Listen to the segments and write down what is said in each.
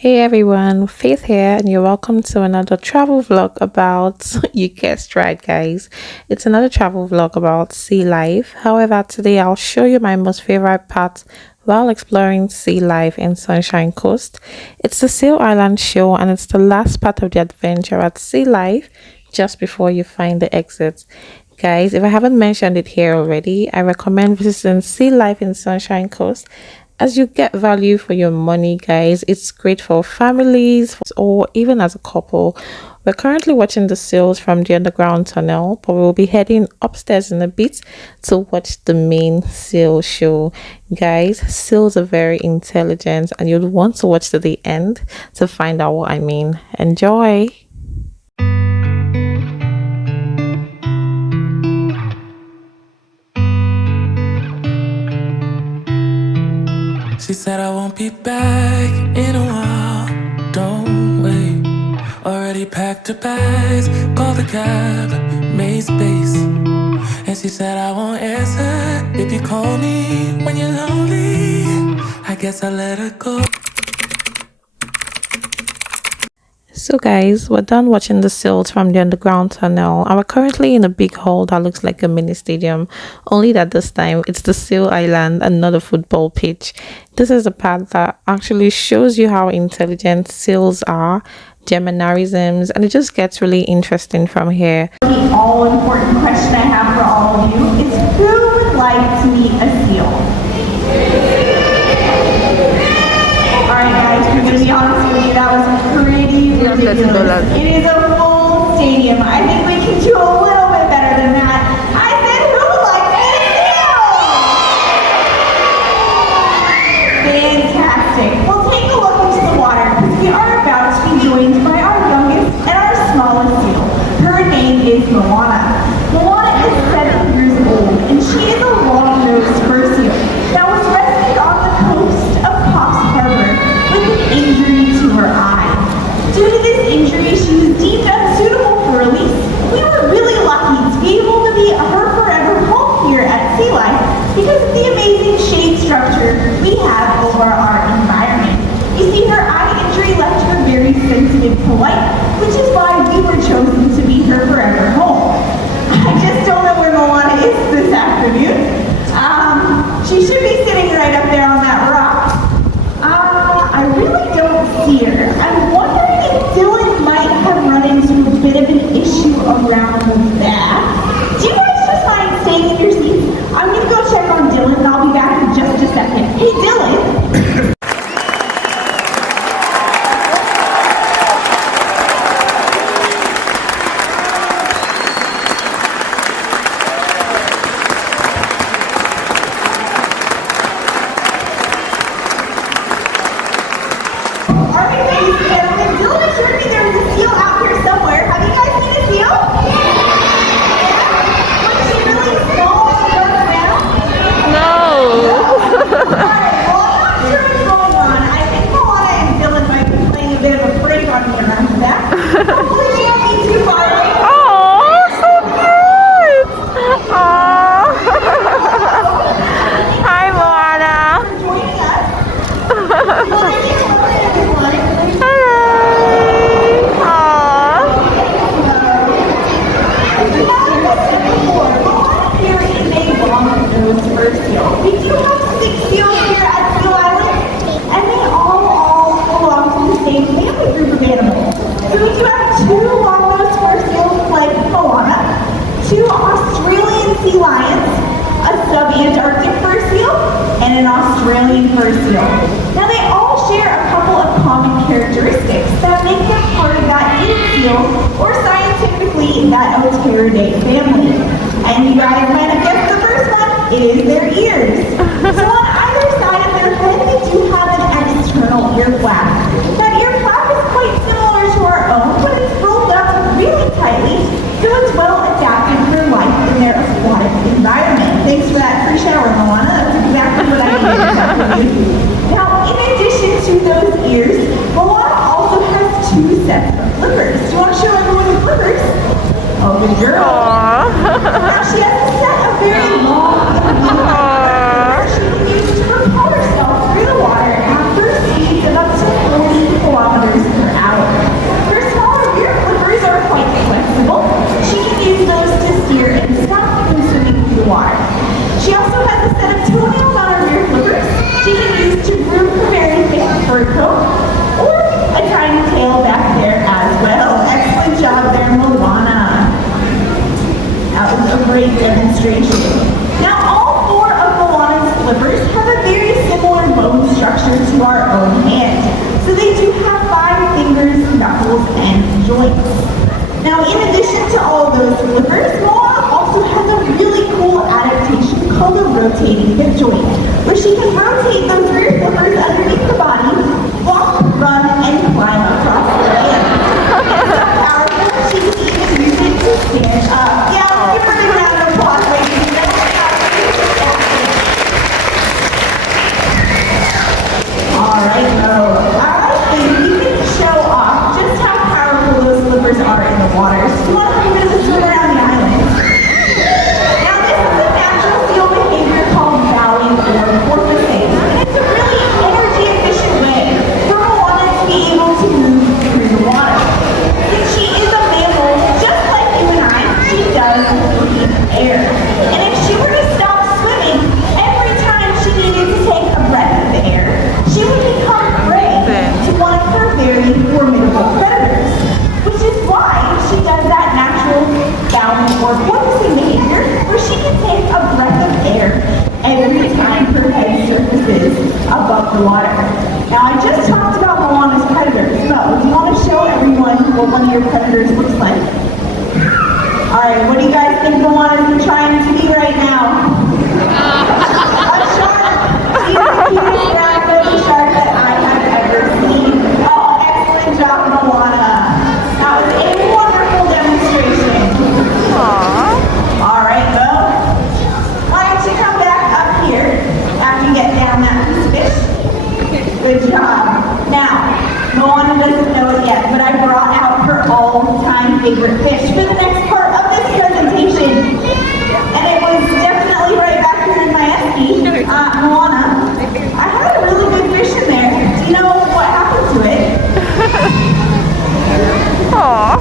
Hey everyone, Faith here, and you're welcome to another travel vlog about, you guessed right, guys. It's another travel vlog about sea life. However, today I'll show you my most favorite part while exploring sea life in Sunshine Coast. It's the Seal Island show, and it's the last part of the adventure at sea life just before you find the exit. Guys, if I haven't mentioned it here already, I recommend visiting Sea Life in Sunshine Coast as you get value for your money, guys. It's great for families or even as a couple. We're currently watching the seals from the underground tunnel, but we'll be heading upstairs in a bit to watch the main seal show. Guys, seals are very intelligent, and you'll want to watch to the end to find out what I mean. Enjoy! She said I won't be back in a while, don't wait. Already packed her bags, called the cab, made space. And she said I won't answer if you call me when you're lonely. I guess I let her go. So guys, we're done watching the seals from the underground tunnel, and we're currently in a big hall that looks like a mini stadium, only that this time it's the Seal Island and not a football pitch. This is the part that actually shows you how intelligent seals are, their mannerisms, and it just gets really interesting from here. The all-important question I have for all of you is, who would like to meet a seal? Alright guys, I'm going to be honest with you, that was pretty ridiculous. It is a full stadium. I think we can do a little bit better than that. I said, who would like to meet a seal? Fantastic. Well, take a look into the water, because we are about to be joined by our youngest and our smallest seal. Her name is Moana. Moana is 7 years old, and she is a long-nosed fur seal that was rescued on the coast of Coffs Harbour with an injury to her eye. Due to this injury, she was deemed unsuitable for release. We were really lucky to be able to be her forever home here at Sea Life because of the amazing shade structure we have over our environment. You see, her eye injury left her very sensitive to light, which is why we were chosen to be her forever home. I just don't know where Moana is this afternoon. She should be sitting right up there on that rock. I really don't see her. I'm wondering if Dylan might have run into a bit of an issue around the back. Do you guys just mind staying in your seats? I'm going to go check on Dylan, and I'll be back in just a second. Hey, Dylan! Australian fur seal. Now they all share a couple of common characteristics that make them part of that ink seal, or scientifically that Otaridae family. And you guys might have guessed the first one, it is their ears. So on either side of their head they do have an external ear flap. That ear flap is quite similar to our own, but it's rolled up really tightly, so it's well adapted for life in their aquatic environment. Thanks for that free shower, Moana. That's exactly what I needed. Now, in addition to those ears, Moana also has 2 sets of flippers. Do you want to show everyone the flippers? Oh, good girl. Now, she has a set of very long flippers she can use to propel herself through the water at first speeds of up to 40 our own hand. So they do have 5 fingers, knuckles, and joints. Now, in addition to all of those flippers, Moana also has a really cool adaptation called a rotating hip joint, where she can rotate those rear flippers underneath the body, walk, run, and climb across the land. It's so powerful, she can even use it to stand up. Yeah, give her a big round of applause, ladies. All right, so I think we can show off just how powerful those flippers are in the water. So you want to have a bit of a swim around the island. Now this is a natural seal behavior called bowing or porpoising. And it's a really energy efficient way for Moana to be able to move through the water. Since she is a mammal, just like you and I, she does breathe air. And if she were to stop swimming every time she needed to take a breath of air, she would become prey to one of her very formidable predators, which is why she does that natural bowing or porpoising behavior where she can take a breath of air every time her head surfaces above the water. Now, I just talked about Moana's predators. Mo, do you want to show everyone what one of your predators looks like? All right, what do you guys think Moana's trying to be right now? A shark! She's the cutest rabbit shark that I have ever seen. Oh, excellent job, Moana. That was a wonderful demonstration. Aww. All right, Bo. Why don't you come back up here after you get down that piece of fish? Good job. Now, Moana doesn't know it yet, but I brought out her all-time favorite fish for the next part of this presentation. And it was definitely right back here in my esky. Moana, I had a really good fish in there. Do you know what happened to it? Aww.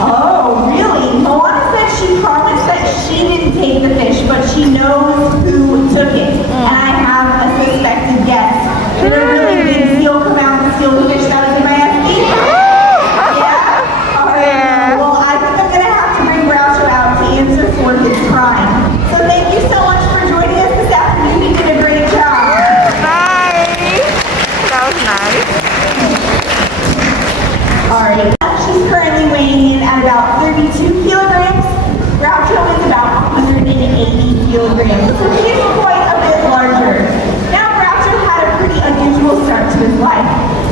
Oh, really? Moana said she promised that she didn't take the fish, but she knows who took it. And I have a suspected guess. Did a really big seal come out and steal the fish that was in my esky? Yeah? All right. Well, I think I'm going to have to bring Groucho out to answer for his crime. So thank you so much for joining us this afternoon. You did a great job. Nice. That was nice. Alright, she's currently weighing in at about 32 kilograms. Groucho is about 180 kilograms, so he is quite a bit larger. Now Groucho had a pretty unusual start to his life.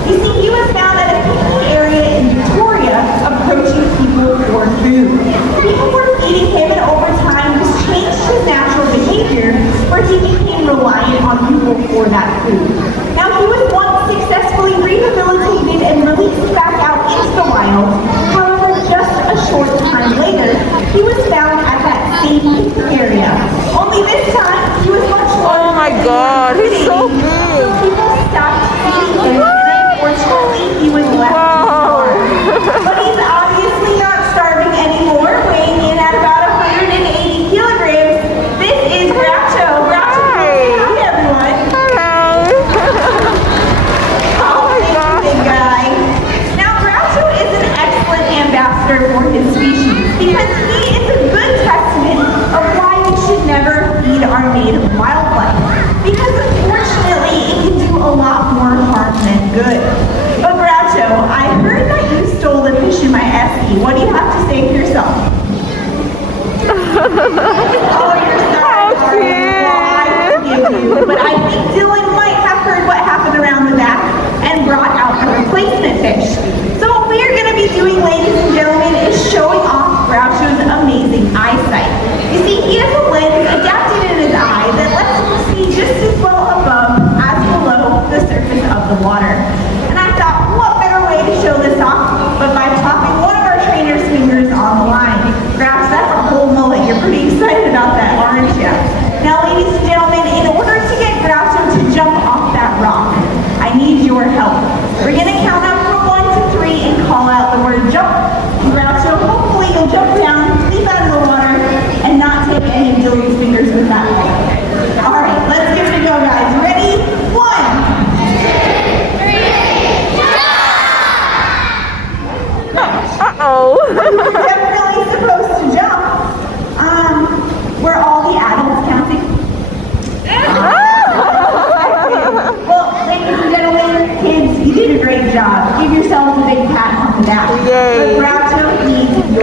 You see, he was found at a picnic area in Victoria, approaching people for food. People were feeding him, and over time this changed his natural behavior, where he became reliant on people for that food. Now he was once successfully rehabilitated and released back out into the wild. However, just a short time later, he was found at that same picnic area. Only this time, he was much larger. Oh my God, he's so big. So people stopped feeding him, and unfortunately, he was left to starve. But he's obviously not starving anymore, weighing in at about 180 kilograms. This is Groucho. Groucho, hi everyone. Hello. Oh, thank you, big guy. Now, Groucho is an excellent ambassador for his species because he is a good testament of why we should never feed our native wildlife. Because unfortunately, it can do a lot more harm than good. But Groucho, I heard that you stole the fish in my esky. What do you have to say for yourself? Oh, you're sorry. How cute. Well, I forgive you. But I think Dylan might have heard what happened around the back and brought out a replacement fish. So what we are going to be doing, ladies and gentlemen, is showing off Groucho's amazing eyesight. You see, he has a lens adapted in his eye that lets him see just as well above as below the surface of the water. And I thought, what better way to show this off but by popping one of our trainer's fingers on the line. Groucho, that's a whole mullet. You're pretty excited about that, aren't you? Now, ladies and gentlemen, in order to get Groucho to jump off that rock, I need your help. We're going to count up from 1 to 3 and call out the word jump. Groucho, hopefully you'll jump down, leap out of the water, and not take any of Dylan's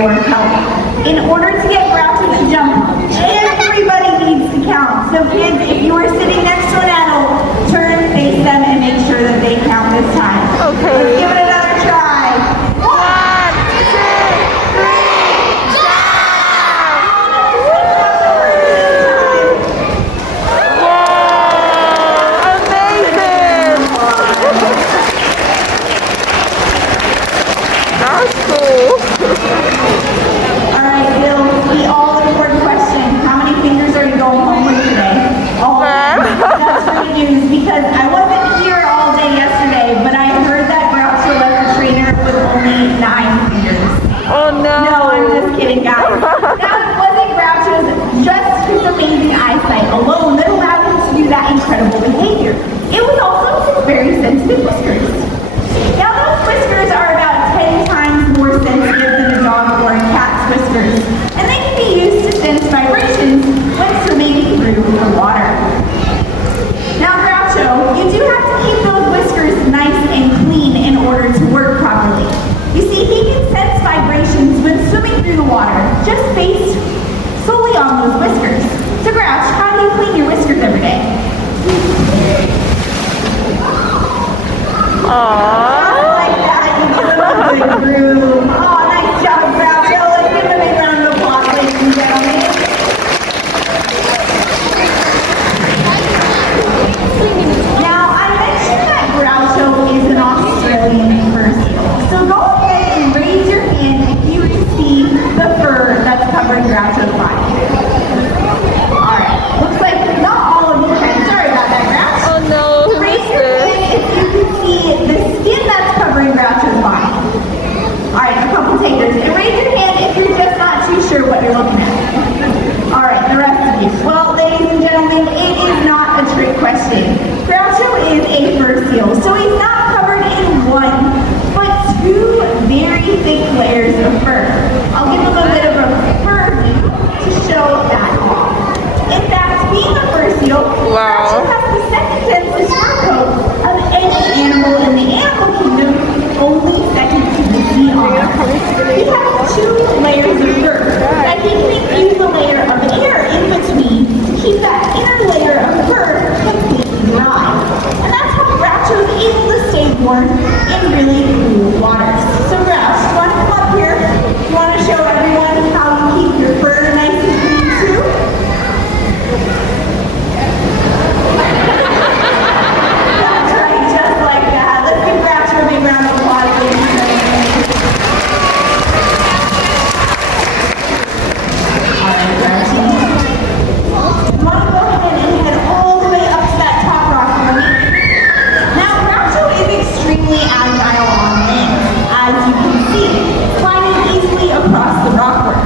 your help. In order to get Groucho to jump, everybody needs to count. So kids, if you are sitting next to an adult, turn, face them, and make sure that they count this time. Okay. Let's give it another try. 1, 2, 3, jump! Wow, amazing! That's cool. Alright, Bill, the all-important question. How many fingers are you going home with today? All. That's great news because I wasn't here all day yesterday, but I heard that Groucho left the trainer with only 9 fingers. Oh no! No, I'm just kidding, guys. That wasn't Groucho's, just his amazing eyesight alone that allowed him to do that incredible behavior. It was also his very sensitive whiskers. Now, those whiskers are about 10 times more sensitive than a dog or a cat's whiskers, and they can be used to sense vibrations when swimming through the water. Now, Groucho, you do have to keep those whiskers nice and clean in order to work properly. You see, he can sense vibrations when swimming through the water, just based solely on those whiskers. So, Grouch, how do you clean your whiskers every day? Aww. Like that, you do it on the groove. Oh, nice job, Groucho. Let's give him a big round of applause, ladies and gentlemen. Now, I mentioned that Groucho is an Australian fur seal. So go ahead and raise your hand if you can see the fur that's covering Groucho's body. Alright, looks like not all of you can. Sorry about that, Grouch. Oh no, who Raise is your this? hand if you can see the skin that's covering Groucho's body. Alright, a couple takers. And raise your hand if you're just not too sure what you're looking at. Alright, the rest of you. Well, ladies and gentlemen, it is not a trick question. Groucho is a fur seal, so he's not covered in one, but 2 very thick layers of fur. I'll give him a bit of a fur view to show that off. In fact, being a fur seal, Groucho has the second densest fur coat of any animal in the animal kingdom, only second to the sea otter. He has 2 layers of fur that he can infuse a layer of air in between to keep that inner layer of fur completely dry. And that's how Groucho is able to stay warm in really cool waters. So Grouch, do you want to come up here? You want to show everyone how you keep your fur nice and clean too? That's right, just like that. Let's give Groucho a big round of applause, ladies and gentlemen. Alright, Grouchy. You want to go ahead and head all the way up to that top rock for me? Now, Groucho is extremely agile on land, as you can see, climbing easily across the rockwork.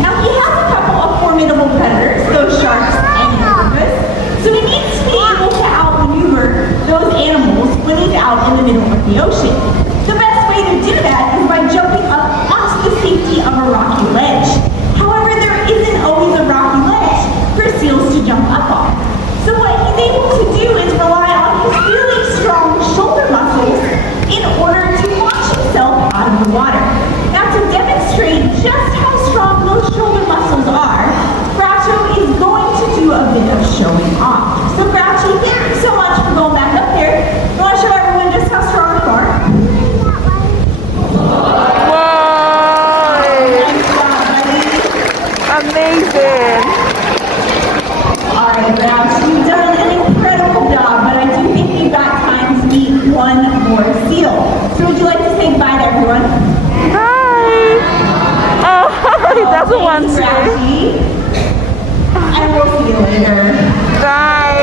Now, he has a couple of formidable predators, those sharks and octopus, so he needs to be able to outmaneuver those animals when he's out in the middle of the ocean. The best way to do that is by jumping up onto the safety of a rocky ledge. However, there isn't always a rocky ledge for seals to jump up on. So what he's able to do is rely on his really strong shoulder muscles in order to launch himself out of the water. Now, to demonstrate just how strong those shoulder muscles are, Groucho is going to do a bit of showing off. So Grouchy, thank you so much for going back up there. You want to show everyone just how strong you are? Wow! Nice job, buddy. Amazing! Alright, Grouch, you've done an incredible job, but I do think we've got time to meet one more seal. So would you like to say goodbye to everyone? Bye! Oh, he doesn't want Thanks, to. Grouchy. And we'll see you later. Bye!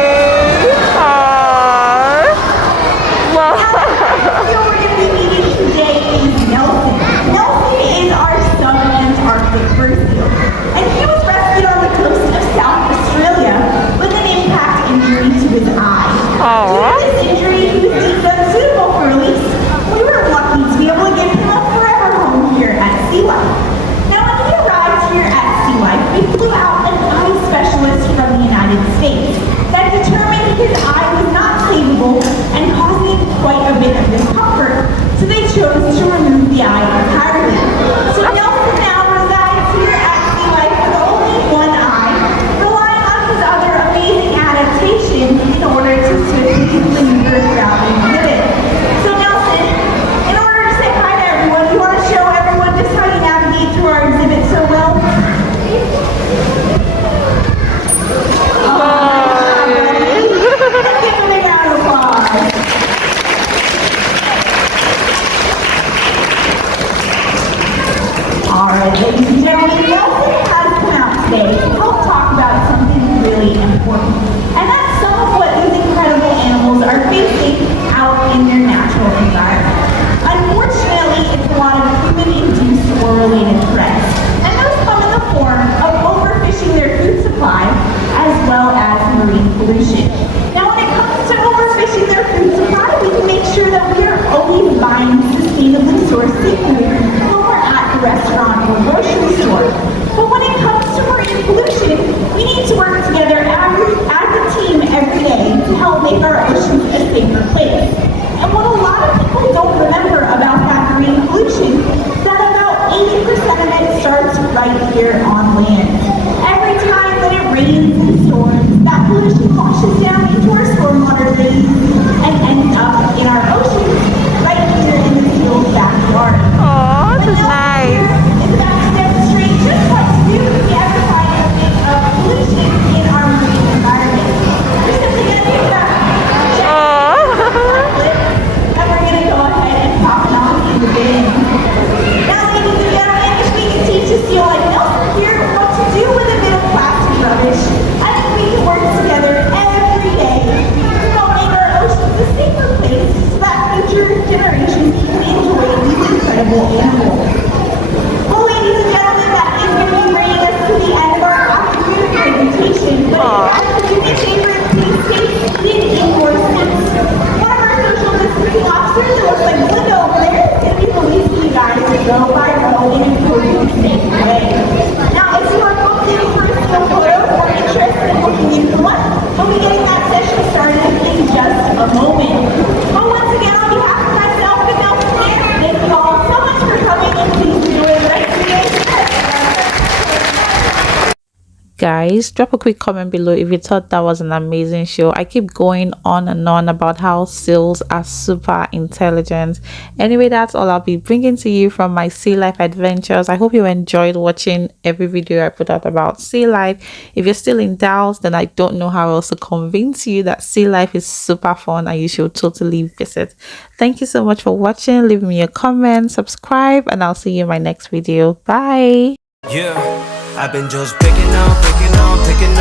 Aww. Wow. So we're going to be meeting today is Nelson. Nelson is our sub-Antarctic fur seal. And he was rescued on the coast of South Australia with an impact injury to his eye. Aww. Due to this injury, he was deemed unsuitable for release. We were lucky to be able to give him a forever home here at Sea Life. Now, when he arrived here at Sea Life, we flew out an eye specialist from the United States that determined his eye was not savable and causing quite a bit of discomfort. So they chose to remove the eye entirely. So Nelson now or seafood when we're at the restaurant or grocery store. But when it comes to marine pollution, we need to work together as a team every day to help make our oceans a safer place. And what a lot of people don't remember about that marine pollution is that about 80% of it starts right here on land. Every time that it rains and storms, that pollution washes down into our stormwater drains and ends up in our oceans right here in the seal's backyard. Oh, this is nice. Is about to demonstrate just what to do if we ever find something of pollution in our marine environment. We're simply going to pick it up, check it, and we're going to go ahead and pop it on in the bin. Now, ladies and gentlemen, if we can teach a seal like Nelson here what to do with a bit of plastic rubbish, I think we can work together every day to help make our oceans a safer place so that future generations can enjoy these incredible animals. Well, ladies and gentlemen, that is going to be bringing us to the end of our afternoon presentation. But if you guys would do me a favor, please stay seated in your seats. One of our social distancing officers, it looks like Linda over there, is going to be releasing you guys row by row in a totally safe way. Now, if you are booked in for a still photo or interested in booking into one, we'll be getting that session started in just a moment. But once again, on behalf of myself and Nelson here, thank you all so much for coming and please enjoy the rest of your day. Guys, drop a quick comment below if you thought that was an amazing show. I keep going on and on about how seals are super intelligent. Anyway, that's all I'll be bringing to you from my sea life adventures. I hope you enjoyed watching every video I put out about sea life. If you're still in doubt, then I don't know how else to convince you that sea life is super fun and you should totally visit. Thank you so much for watching. Leave me a comment, subscribe, and I'll see you in my next video. Bye. Yeah, I've been just picking on, picking on, picking on.